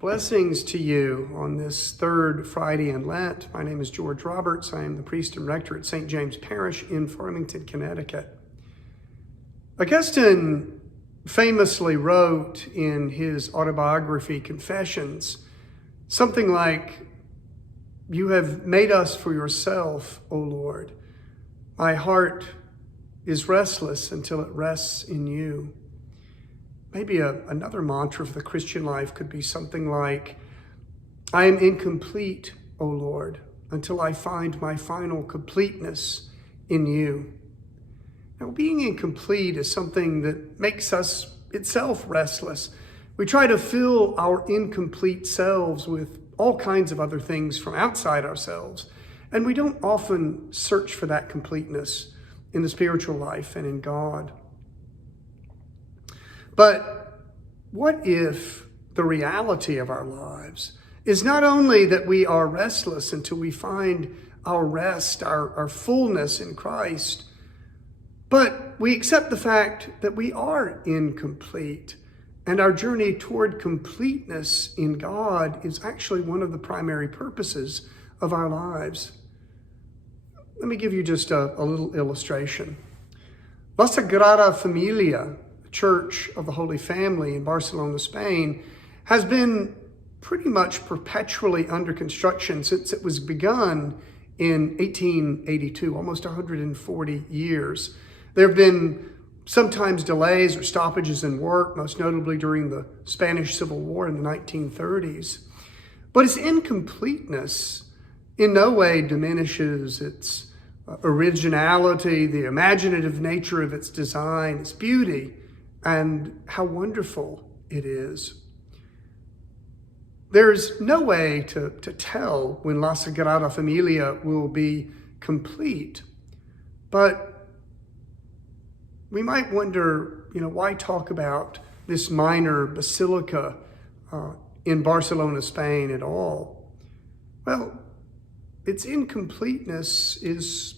Blessings to you on this third Friday in Lent. My name is George Roberts. I am the priest and rector at St. James Parish in Farmington, Connecticut. Augustine famously wrote in his autobiography, Confessions, something like, "You have made us for yourself, O Lord. My heart is restless until it rests in you." Maybe another mantra for the Christian life could be something like, "I am incomplete, O Lord, until I find my final completeness in you." Now, being incomplete is something that makes us itself restless. We try to fill our incomplete selves with all kinds of other things from outside ourselves, and we don't often search for that completeness in the spiritual life and in God. But what if the reality of our lives is not only that we are restless until we find our rest, our fullness in Christ, but we accept the fact that we are incomplete, and our journey toward completeness in God is actually one of the primary purposes of our lives. Let me give you just a little illustration. La Sagrada Familia, Church of the Holy Family in Barcelona, Spain, has been pretty much perpetually under construction since it was begun in 1882, almost 140 years. There have been sometimes delays or stoppages in work, most notably during the Spanish Civil War in the 1930s. But its incompleteness in no way diminishes its originality, the imaginative nature of its design, its beauty, and how wonderful it is. There's no way to tell when La Sagrada Familia will be complete, but we might wonder, why talk about this minor basilica in Barcelona, Spain at all? Well, its incompleteness is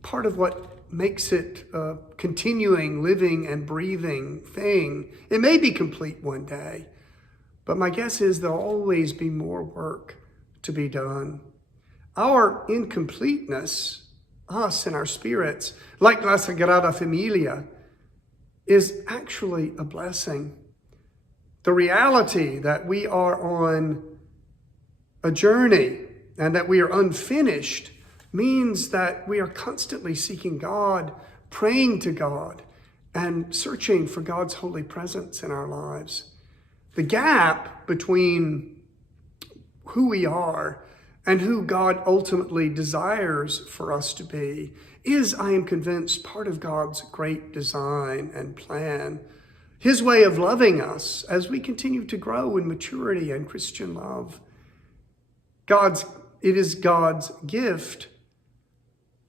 part of what makes it a continuing, living, and breathing thing. It may be complete one day, but my guess is there'll always be more work to be done. Our incompleteness, us and our spirits, like La Sagrada Familia, is actually a blessing. The reality that we are on a journey and that we are unfinished means that we are constantly seeking God, praying to God, and searching for God's holy presence in our lives. The gap between who we are and who God ultimately desires for us to be is, I am convinced, part of God's great design and plan. His way of loving us as we continue to grow in maturity and Christian love. It is God's gift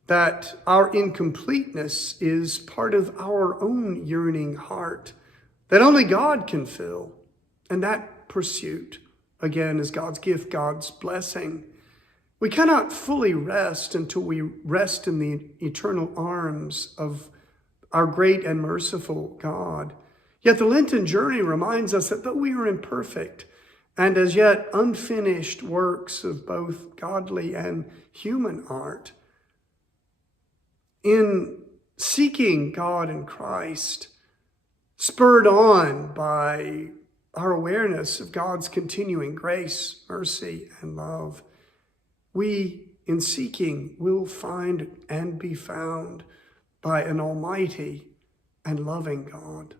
that our incompleteness is part of our own yearning heart that only God can fill. And that pursuit, again, is God's gift, God's blessing. We cannot fully rest until we rest in the eternal arms of our great and merciful God. Yet the Lenten journey reminds us that though we are imperfect and as yet unfinished works of both godly and human art, in seeking God in Christ, spurred on by our awareness of God's continuing grace, mercy, and love, we, in seeking, will find and be found by an almighty and loving God.